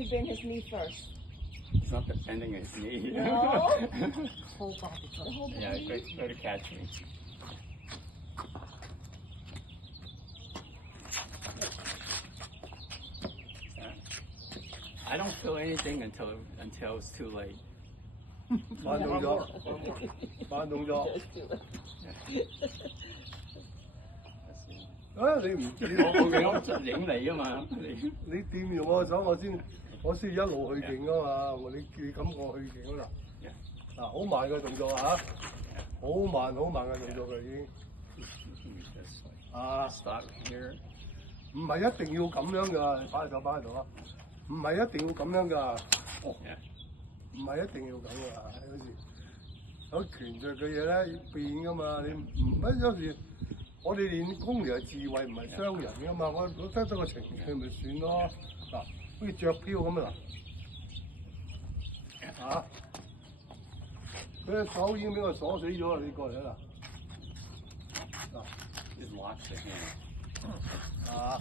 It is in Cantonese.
he bend his knee first. It's not bending his knee. No. Whole body. The whole Yeah, body. go to catch me. I don't feel anything until it's too late. 慢動作，慢動作。啊！你唔我影你啊嘛，你掂用我手，我先一路去勁啊嘛！你感覺去勁啦。嗱，好慢嘅動作嚇，好慢嘅動作佢已經。啊 ，stop here。唔係一定要咁樣㗎，擺手擺喺度啊！唔係一定要咁樣㗎，唔係一定要咁㗎，有時有拳腳嘅嘢咧變㗎嘛，你唔乜有時我哋練功嚟係智慧，唔係傷人㗎嘛，我得個情趣咪算咯，嗱，好似雀飄咁啊嗱，嚇，佢隻手已經俾我鎖死咗啦，你過嚟啦，嗱。Just watch the hand. 啊！